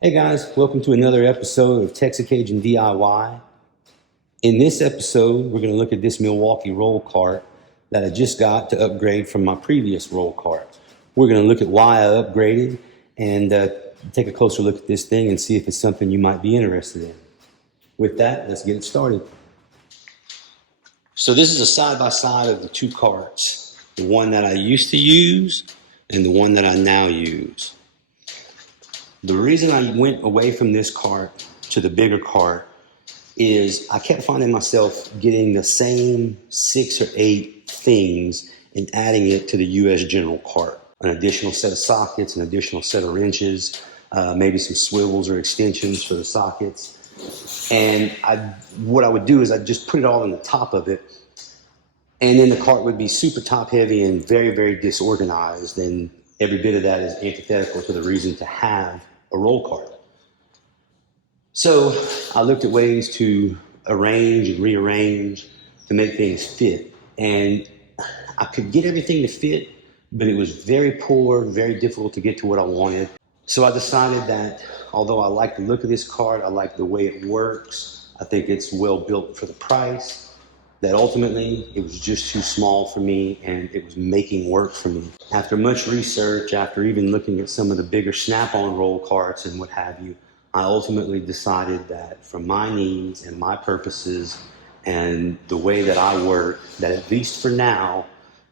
Hey guys, welcome to another episode of Texicajun DIY. In this episode, we're going to look at this Milwaukee roll cart that I just got to upgrade from my previous roll cart. We're going to look at why I upgraded and take a closer look at this thing and see if it's something you might be interested in. With that, let's get it started. So this is a side-by-side of the two carts, the one that I used to use and the one that I now use. The reason I went away from this cart to the bigger cart is I kept finding myself getting the same 6 or 8 things and adding it to the US General cart. An additional set of sockets, an additional set of wrenches, maybe some swivels or extensions for the sockets. And what I would do is I'd just put it all in the top of it, and then the cart would be super top heavy and very, very disorganized, and every bit of that is antithetical to the reason to have a roll cart. So I looked at ways to arrange and rearrange to make things fit, and I could get everything to fit, but it was very poor, very difficult to get to what I wanted. So I decided that although I like the look of this cart, I like the way it works, I think it's well built for the price, that ultimately it was just too small for me and it was making work for me. After much research, after even looking at some of the bigger snap-on roll carts and what have you, I ultimately decided that for my needs and my purposes and the way that I work, that at least for now,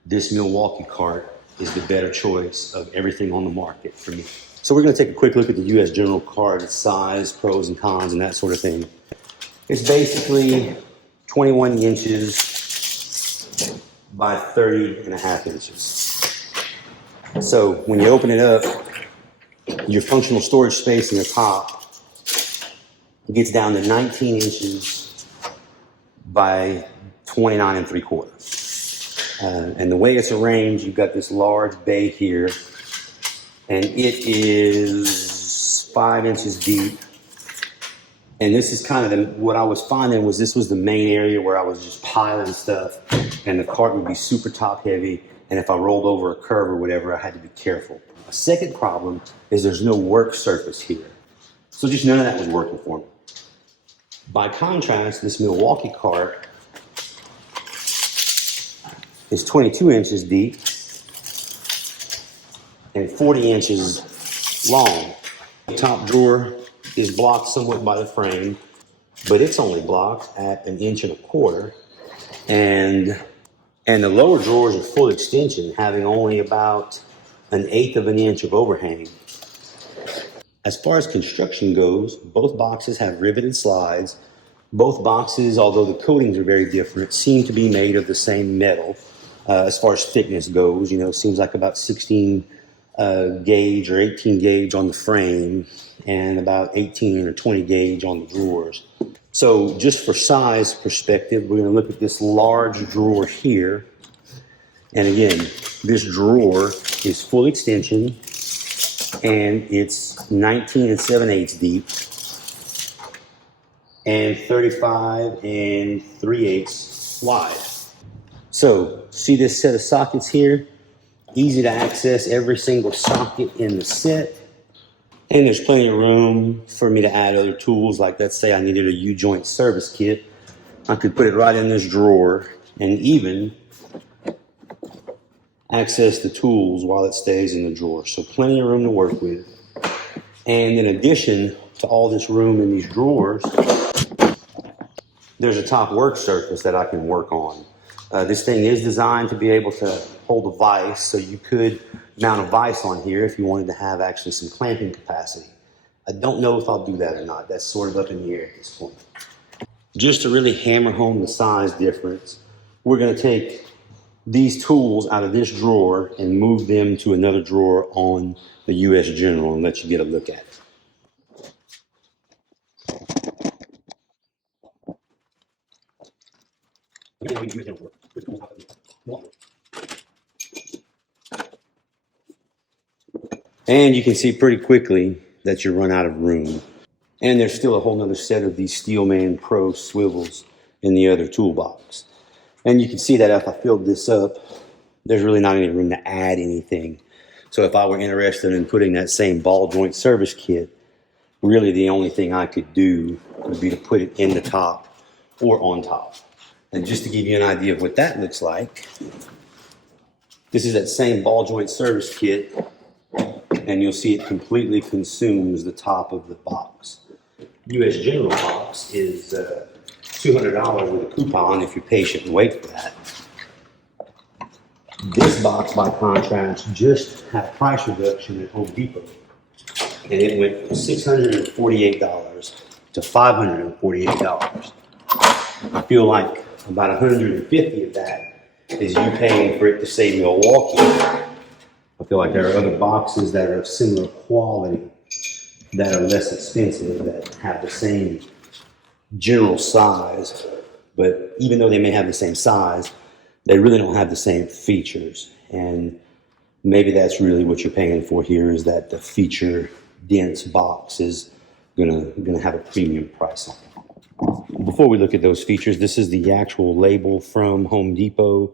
this Milwaukee cart is the better choice of everything on the market for me. So we're going to take a quick look at the US General cart, its size, pros and cons, and that sort of thing. It's basically 21 inches by 30.5 inches. So when you open it up, your functional storage space in the top gets down to 19 inches by 29.75. And the way it's arranged, you've got this large bay here, and it is 5 inches deep. And this is kind of what I was finding was this was the main area where I was just piling stuff, and the cart would be super top heavy, and if I rolled over a curve or whatever, I had to be careful. A second problem is there's no work surface here. So just none of that was working for me. By contrast, this Milwaukee cart is 22 inches deep and 40 inches long. The top drawer is blocked somewhat by the frame, but it's only blocked at 1.25 inches. And the lower drawers are full extension, having only about 1/8 of an inch of overhang. As far as construction goes, both boxes have riveted slides. Both boxes, although the coatings are very different, seem to be made of the same metal. As far as thickness goes, seems like about 16 gauge or 18 gauge on the frame and about 18 or 20 gauge on the drawers. So just for size perspective, we're going to look at this large drawer here. And again, this drawer is full extension and it's 19 7/8 deep and 35 3/8 wide. So see this set of sockets here? Easy to access every single socket in the set. And there's plenty of room for me to add other tools. Like let's say I needed a U-joint service kit. I could put it right in this drawer and even access the tools while it stays in the drawer. So plenty of room to work with. And in addition to all this room in these drawers, there's a top work surface that I can work on. This thing is designed to be able to hold a vise, so you could mount a vise on here if you wanted to have actually some clamping capacity. I don't know if I'll do that or not. That's sort of up in the air at this point. Just to really hammer home the size difference, we're going to take these tools out of this drawer and move them to another drawer on the US General and let you get a look at it. And you can see pretty quickly that you run out of room. And there's still a whole nother set of these Steelman Pro swivels in the other toolbox. And you can see that if I filled this up, there's really not any room to add anything. So if I were interested in putting that same ball joint service kit Really, the only thing I could do would be to put it in the top or on top. And just to give you an idea of what that looks like, this is that same ball joint service kit, and you'll see it completely consumes the top of the box. U.S. General box is $200 with a coupon if you're patient and wait for that. This box, by contrast, just had a price reduction at Home Depot, and it went from $648 to $548. I feel like about 150 of that is you paying for it to say Milwaukee. I feel like there are other boxes that are of similar quality that are less expensive that have the same general size, but even though they may have the same size, they really don't have the same features. And maybe that's really what you're paying for here, is that the feature dense box is gonna have a premium price on it. Before we look at those features, this is the actual label from Home Depot,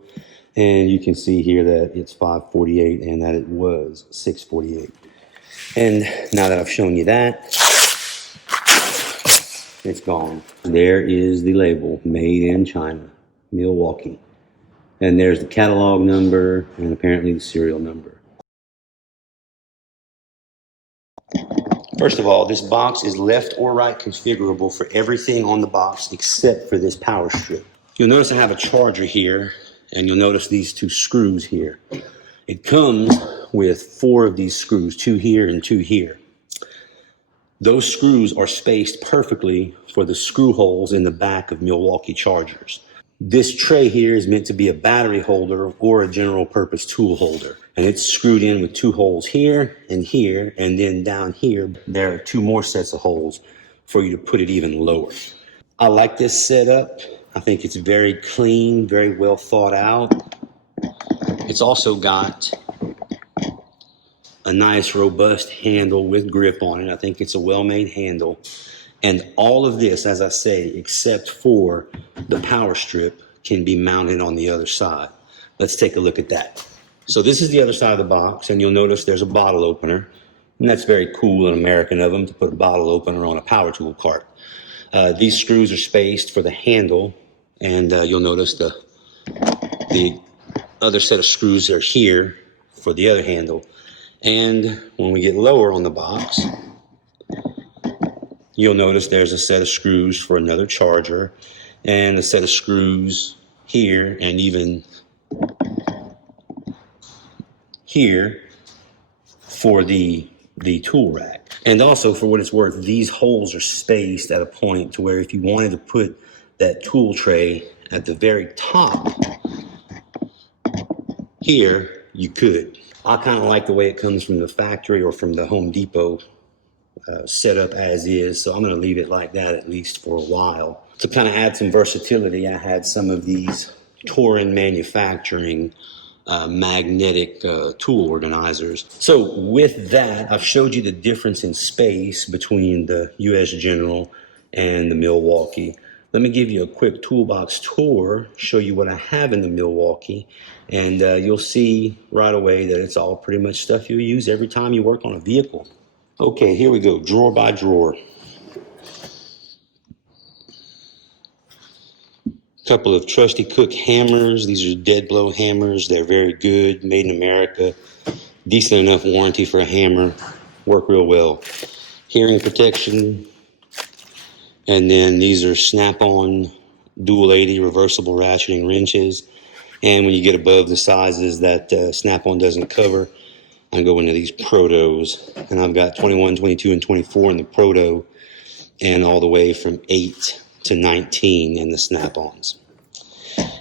and you can see here that it's $548 and that it was $648. And now that I've shown you that, it's gone. There is the label, made in China, Milwaukee. And there's the catalog number and apparently the serial number. First of all, this box is left or right configurable for everything on the box except for this power strip. You'll notice I have a charger here, and you'll notice these two screws here. It comes with 4 of these screws, 2 here and 2 here. Those screws are spaced perfectly for the screw holes in the back of Milwaukee chargers. This tray here is meant to be a battery holder or a general purpose tool holder. And it's screwed in with 2 holes here, and then down here, there are 2 more sets of holes for you to put it even lower. I like this setup. I think it's very clean, very well thought out. It's also got a nice robust handle with grip on it. I think it's a well-made handle. And all of this, as I say, except for the power strip, can be mounted on the other side. Let's take a look at that. So this is the other side of the box, and you'll notice there's a bottle opener. And that's very cool and American of them to put a bottle opener on a power tool cart. These screws are spaced for the handle, and you'll notice the other set of screws are here for the other handle. And when we get lower on the box, you'll notice there's a set of screws for another charger, and a set of screws here, and even here for the tool rack. And also, for what it's worth, these holes are spaced at a point to where if you wanted to put that tool tray at the very top here, you could. I kind of like the way it comes from the factory or from the Home Depot set up as is, so I'm going to leave it like that at least for a while. To kind of add some versatility, I had some of these Torin Manufacturing magnetic tool organizers. So with that, I've showed you the difference in space between the U.S. General and the Milwaukee. Let me give you a quick toolbox tour, show you what I have in the Milwaukee, and you'll see right away that it's all pretty much stuff you'll use every time you work on a vehicle. Okay, here we go, drawer by drawer. Couple of Trusty Cook hammers. These are dead blow hammers. They're very good, made in America. Decent enough warranty for a hammer. Work real well. Hearing protection. And then these are snap-on dual 80 reversible ratcheting wrenches. And when you get above the sizes that snap-on doesn't cover, I go into these Protos. And I've got 21, 22, and 24 in the Proto, and all the way from 8 to 19 in the snap-ons.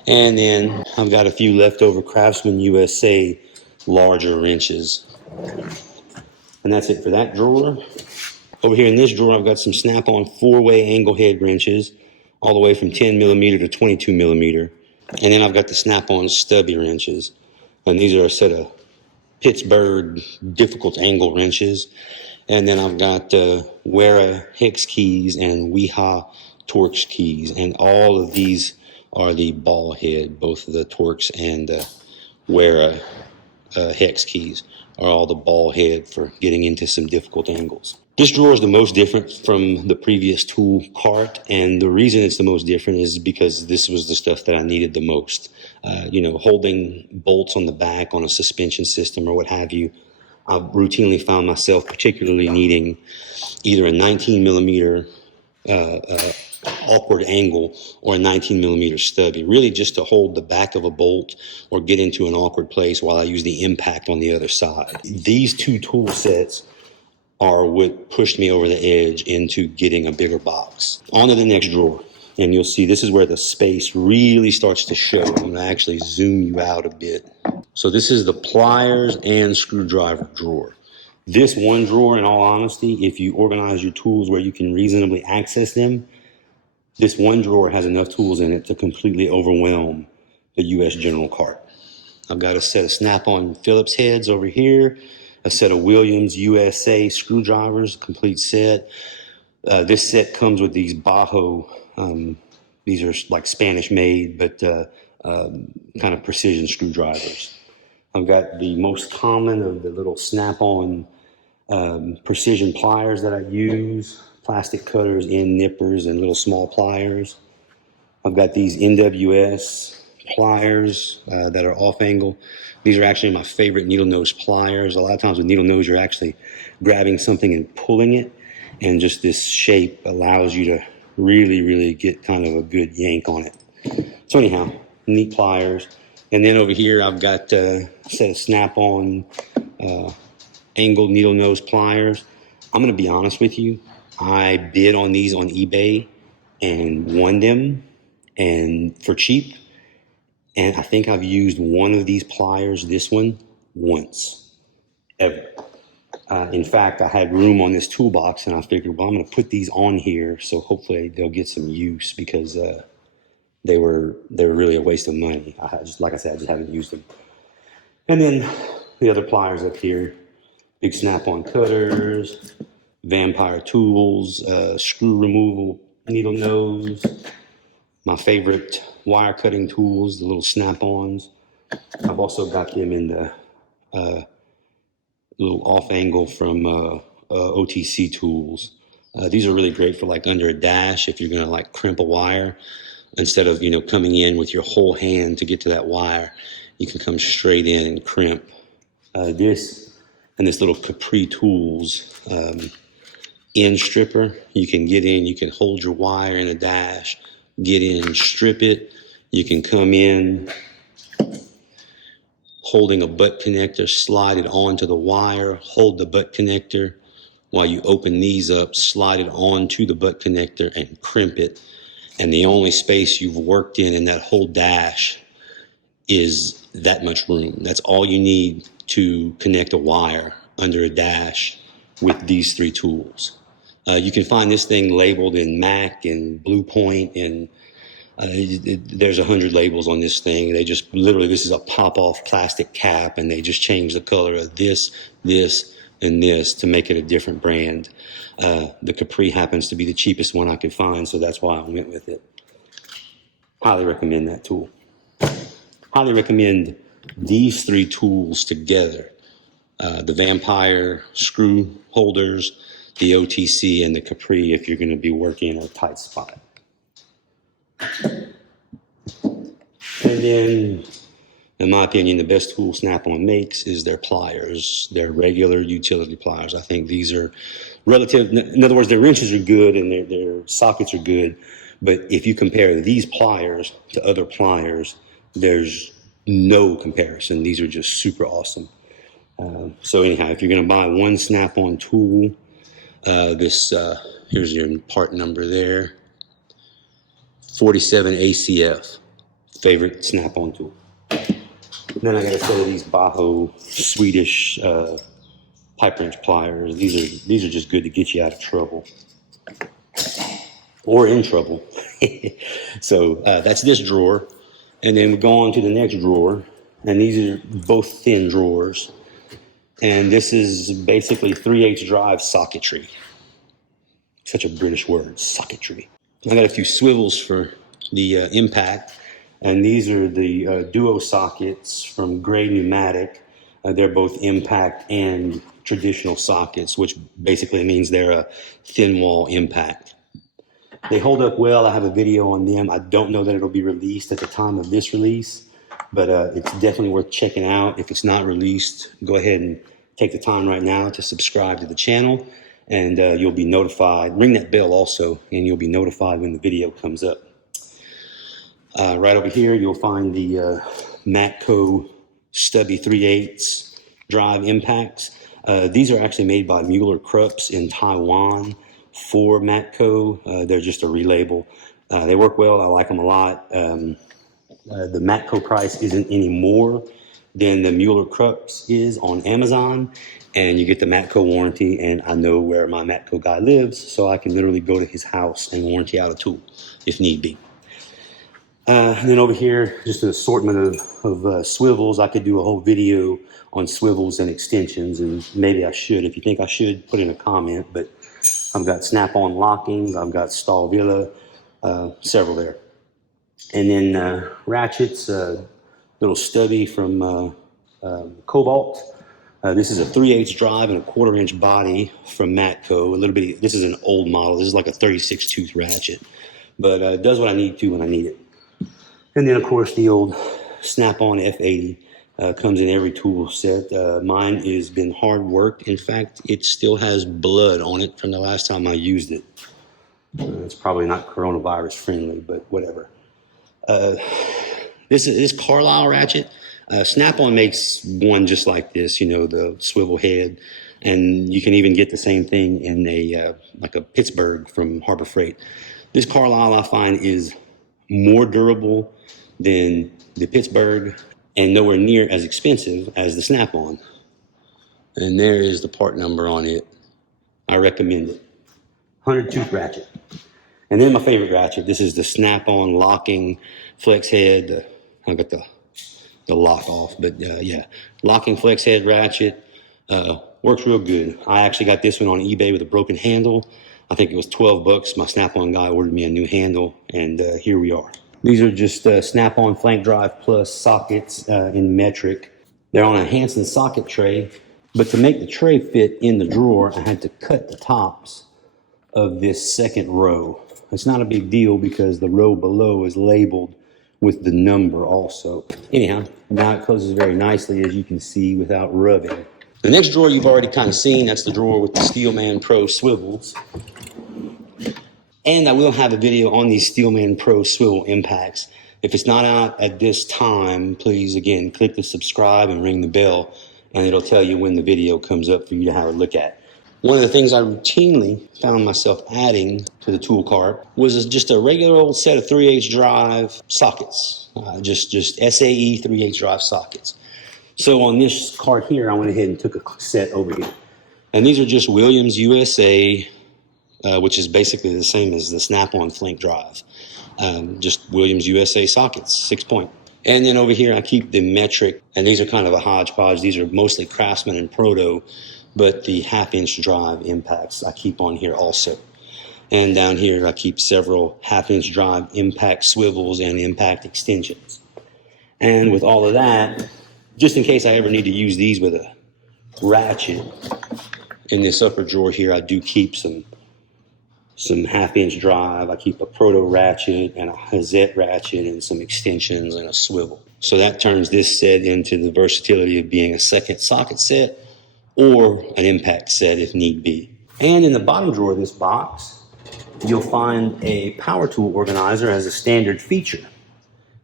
And then I've got a few leftover Craftsman USA larger wrenches. And that's it for that drawer. Over here in this drawer, I've got some snap-on 4-way angle head wrenches, all the way from 10 millimeter to 22 millimeter. And then I've got the snap-on stubby wrenches. And these are a set of Pittsburgh difficult angle wrenches. And then I've got Wera hex keys and Weha Torx keys. And all of these are the ball head, both the Torx and Wera hex keys are all the ball head for getting into some difficult angles. This drawer is the most different from the previous tool cart, and the reason it's the most different is because this was the stuff that I needed the most. Holding bolts on the back on a suspension system or what have you, I've routinely found myself particularly needing either a 19 millimeter awkward angle or a 19 millimeter stubby, really just to hold the back of a bolt or get into an awkward place while I use the impact on the other side. These two tool sets are what pushed me over the edge into getting a bigger box. On to the next drawer, and you'll see this is where the space really starts to show. I'm going to actually zoom you out a bit. So this is the pliers and screwdriver drawer. This one drawer, in all honesty, if you organize your tools where you can reasonably access them, this one drawer has enough tools in it to completely overwhelm the U.S. General cart. I've got a set of Snap-on Phillips heads over here, a set of Williams USA screwdrivers, complete set. This set comes with these Bajo, these are like Spanish made, but kind of precision screwdrivers. I've got the most common of the little Snap-on precision pliers that I use, plastic cutters, end nippers, and little small pliers. I've got these NWS pliers that are off angle. These are actually my favorite needle nose pliers. A lot of times with needle nose, you're actually grabbing something and pulling it, and just this shape allows you to really, really get kind of a good yank on it. So anyhow, neat pliers. And then over here, I've got a set of Snap-on angled needle nose pliers. I'm going to be honest with you. I bid on these on eBay and won them, and for cheap. And I think I've used one of these pliers, this one, once, ever. In fact, I had room on this toolbox, and I figured, well, I'm going to put these on here, so hopefully they'll get some use, because they were really a waste of money. Like I said, I just haven't used them. And then the other pliers up here, big Snap-on cutters, Vampire tools, screw removal, needle nose, my favorite wire cutting tools, the little Snap-ons. I've also got them in the little off angle from OTC tools. These are really great for like under a dash if you're going to like crimp a wire. Instead of, coming in with your whole hand to get to that wire, you can come straight in and crimp. This and this little Capri Tools end stripper. You can get in, you can hold your wire in a dash, get in, strip it. You can come in holding a butt connector, slide it onto the wire, hold the butt connector while you open these up, slide it onto the butt connector and crimp it. And the only space you've worked in that whole dash is that much room. That's all you need to connect a wire under a dash with these three tools. You can find this thing labeled in MAC and Blue Point, and there's 100 labels on this thing. They just literally, this is a pop-off plastic cap, and they just change the color of this, and this to make it a different brand. The Capri happens to be the cheapest one I could find, so that's why I went with it. Highly recommend that tool. Highly recommend these three tools together. The Vampire screw holders, the OTC, and the Capri if you're going to be working in a tight spot. And then, in my opinion, the best tool Snap-on makes is their pliers, their regular utility pliers. I think these are relative. In other words, their wrenches are good and their sockets are good. But if you compare these pliers to other pliers, there's no comparison. These are just super awesome. So anyhow, if you're going to buy one Snap-on tool, here's your part number there, 47 ACF, favorite Snap-on tool. Then I got a set of these Bajo Swedish pipe wrench pliers. These are just good to get you out of trouble or in trouble. So that's this drawer, and then we go on to the next drawer, and these are both thin drawers. And this is basically 3/8 drive socketry. Such a British word, socketry. I got a few swivels for the impact, and these are the duo sockets from Gray Pneumatic. They're both impact and traditional sockets, which basically means they're a thin wall impact. They hold up well. I have a video on them. I don't know that it'll be released at the time of this release, but it's definitely worth checking out. If it's not released, go ahead and take the time right now to subscribe to the channel, and you'll be notified. Ring that bell also, and you'll be notified when the video comes up. Right over here, you'll find the Matco stubby 3/8 drive impacts. These are actually made by Mueller Krups in Taiwan for Matco. They're just a relabel. They work well. I like them a lot. The Matco price isn't any more than the Mueller Krups is on Amazon, and you get the Matco warranty, and I know where my Matco guy lives, so I can literally go to his house and warranty out a tool if need be. And then over here, just an assortment of swivels. I could do a whole video on swivels and extensions, and maybe I should. If you think I should, put in a comment. But I've got snap-on lockings. I've got Stahlvilla, several there. And then ratchets, little stubby from Cobalt. This is a 3/8 drive and a 1/4 inch body from Matco. A little bit. This is an old model. This is like a 36 tooth ratchet, but it does what I need to when I need it. And then, of course, the old snap-on F80 comes in every tool set. Mine has been hard work. In fact, it still has blood on it from the last time I used it. It's probably not coronavirus friendly, but whatever. This Carlisle ratchet, Snap-on makes one just like this, you know, the swivel head. And you can even get the same thing in a like a Pittsburgh from Harbor Freight. This Carlisle, I find, is more durable than the Pittsburgh and nowhere near as expensive as the Snap-on. And there is the part number on it. I recommend it. 100 tooth ratchet. And then my favorite ratchet, this is the Snap-on locking flex head. I got the lock off, but yeah, locking flex head ratchet. Works real good. I actually got this one on eBay with a broken handle. I think it was 12 bucks. My Snap-on guy ordered me a new handle, and here we are. These are just Snap-on Flank Drive Plus sockets in metric. They're on a Hansen socket tray, but to make the tray fit in the drawer, I had to cut the tops of this second row. It's not a big deal because the row below is labeled with the number also. Anyhow, now it closes very nicely, as you can see, without rubbing. The next drawer you've already kind of seen. That's the drawer with the Steelman Pro swivels. And I will have a video on these Steelman Pro swivel impacts. If it's not out at this time, please, again, click the subscribe and ring the bell, and it'll tell you when the video comes up for you to have a look at. One of the things I routinely found myself adding to the tool cart was just a regular old set of 3/8 drive sockets, just SAE 3/8 drive sockets. So on this cart here, I went ahead and took a set over here. And these are just Williams USA, which is basically the same as the Snap-on Flank Drive. Just Williams USA sockets, 6-point. And then over here, I keep the metric, and these are kind of a hodgepodge. These are mostly Craftsman and Proto, but the 1/2 inch drive impacts I keep on here also. And down here, I keep several 1/2 inch drive impact swivels and impact extensions. And with all of that, just in case I ever need to use these with a ratchet, in this upper drawer here, I do keep some 1/2 inch drive. I keep a Proto ratchet and a Hazette ratchet and some extensions and a swivel. So that turns this set into the versatility of being a second socket set or an impact set if need be. And in the bottom drawer of this box, you'll find a power tool organizer as a standard feature.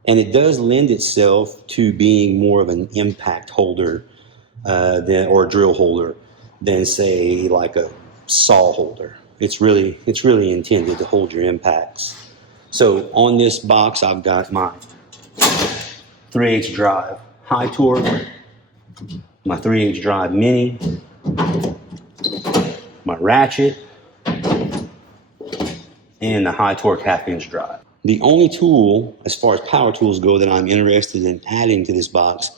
And it does lend itself to being more of an impact holder or a drill holder than, say, like a saw holder. It's really intended to hold your impacts. So on this box, I've got my 3/8 drive high torque, my 3/8 drive mini, my ratchet, and the high torque 1/2 inch drive. The only tool, as far as power tools go, that I'm interested in adding to this box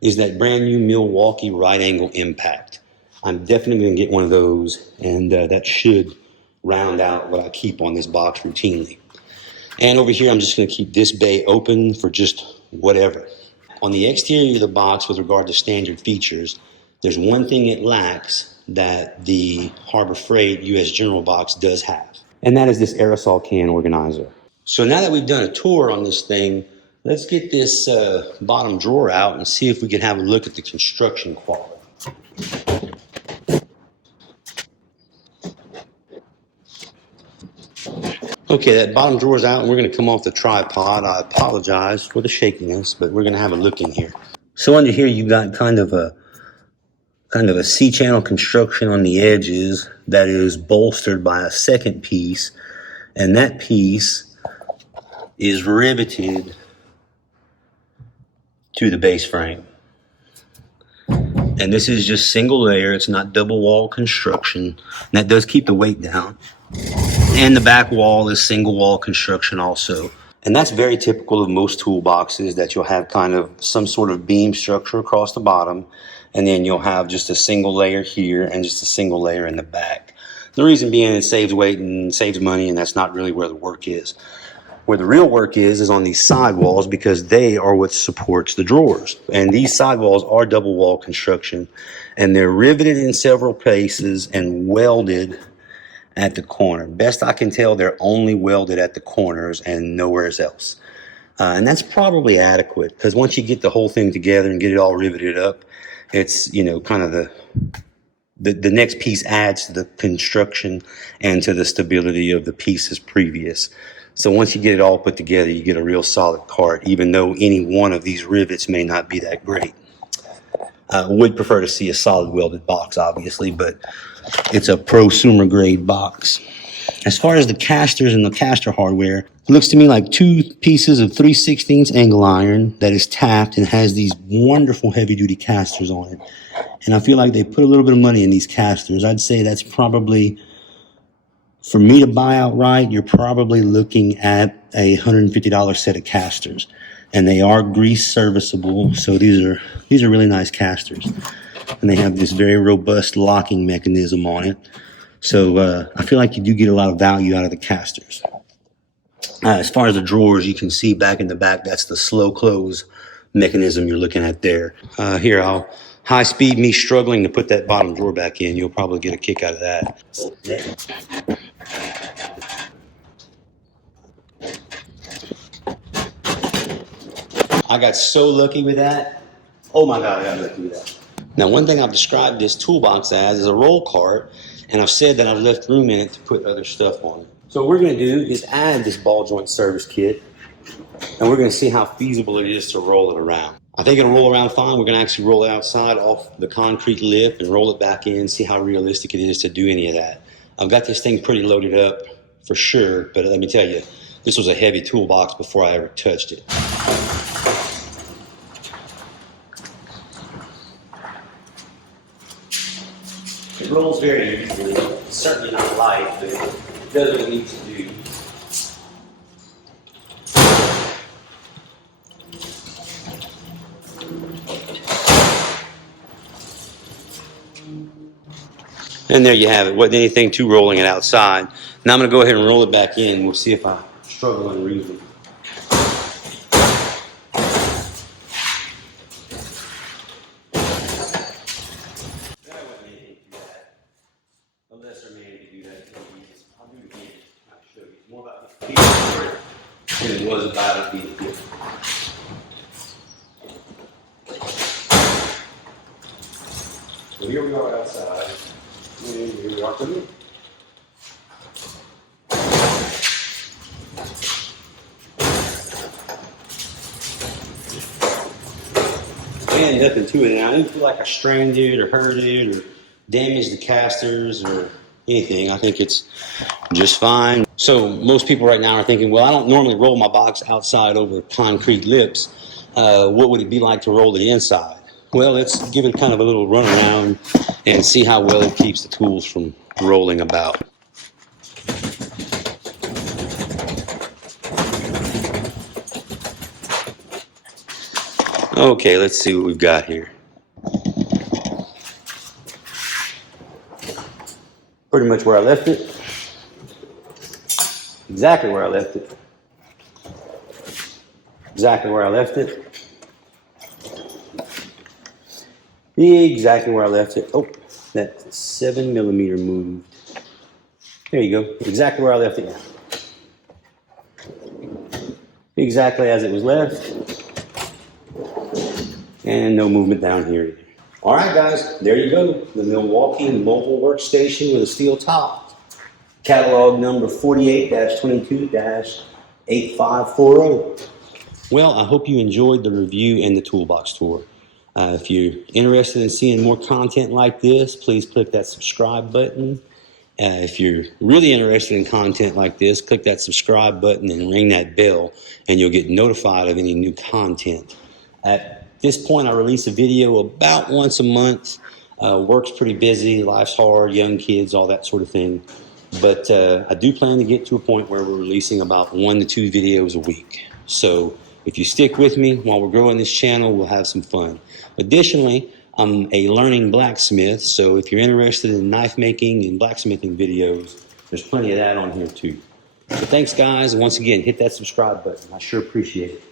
is that brand new Milwaukee right angle impact. I'm definitely going to get one of those, and that should round out what I keep on this box routinely. And over here, I'm just going to keep this bay open for just whatever. On the exterior of the box, with regard to standard features, There's one thing it lacks that the Harbor Freight US General box does have, and that is this aerosol can organizer. So now that we've done a tour on this thing, let's get this bottom drawer out and see if we can have a look at the construction quality. Okay, that bottom drawer's out and we're going to come off the tripod. I apologize for the shakiness, but we're going to have a look in here. So under here you've got kind of a C-channel construction on the edges that is bolstered by a second piece, and that piece is riveted to the base frame. And this is just single layer, it's not double wall construction, and that does keep the weight down. And the back wall is single wall construction also. And that's very typical of most toolboxes, that you'll have kind of some sort of beam structure across the bottom, and then you'll have just a single layer here and just a single layer in the back. The reason being, it saves weight and saves money, and that's not really where the work is. Where the real work is on these side walls, because they are what supports the drawers. And these side walls are double wall construction, and they're riveted in several places and welded at the corner. Best I can tell, they're only welded at the corners and nowhere else. And that's probably adequate, because once you get the whole thing together and get it all riveted up, it's, you know, kind of the next piece adds to the construction and to the stability of the pieces previous. So once you get it all put together, you get a real solid cart, even though any one of these rivets may not be that great. Would prefer to see a solid welded box, obviously, but it's a prosumer grade box. As far as the casters and the caster hardware, it looks to me like two pieces of 3/16 angle iron that is tapped and has these wonderful heavy duty casters on it. And I feel like they put a little bit of money in these casters. I'd say that's probably, for me to buy outright, you're probably looking at a $150 set of casters. And they are grease serviceable, so these are really nice casters. And they have this very robust locking mechanism on it. So I feel like you do get a lot of value out of the casters. As far as the drawers, you can see back in the back, that's the slow close mechanism you're looking at there. Here, high speed me struggling to put that bottom drawer back in. You'll probably get a kick out of that. I got so lucky with that. Oh my God, I got lucky with that. Now, one thing I've described this toolbox as is a roll cart, and I've said that I've left room in it to put other stuff on it. So what we're going to do is add this ball joint service kit, and we're going to see how feasible it is to roll it around. I think it'll roll around fine. We're going to actually roll it outside off the concrete lip and roll it back in, see how realistic it is to do any of that. I've got this thing pretty loaded up for sure, but let me tell you, this was a heavy toolbox before I ever touched it. It rolls very easily. It's certainly not light, but it does what it needs to do. And there you have it. Wasn't anything too rolling it outside. Now I'm going to go ahead and roll it back in. We'll see if I struggle unreasonably. Unless our man can do that. I'll do it again. I'll show you. It's more about the feet than it was about it being good. So here we are outside, and here we are coming in. And nothing to it. Now, I didn't feel like I strained it or hurt it or damaged the casters or anything. I think it's just fine. So most people right now are thinking, well, I don't normally roll my box outside over concrete lips. What would it be like to roll it inside? Well, let's give it kind of a little run around and see how well it keeps the tools from rolling about. Okay, let's see what we've got here. Pretty much where I left it. Exactly where I left it. Exactly where I left it. Exactly where I left it. Oh, that 7mm moved. There you go. Exactly where I left it. Exactly as it was left. And no movement down here either. All right, guys, there you go. The Milwaukee mobile workstation with a steel top. Catalog number 48-22-8540. Well, I hope you enjoyed the review and the toolbox tour. If you're interested in seeing more content like this, please click that subscribe button. If you're really interested in content like this, click that subscribe button and ring that bell, and you'll get notified of any new content. At this point, I release a video about once a month. Work's pretty busy, life's hard, young kids, all that sort of thing. But I do plan to get to a point where we're releasing about 1 to 2 videos a week. So if you stick with me while we're growing this channel, we'll have some fun. Additionally, I'm a learning blacksmith, so if you're interested in knife making and blacksmithing videos, there's plenty of that on here too. So thanks, guys, and once again, hit that subscribe button. I sure appreciate it.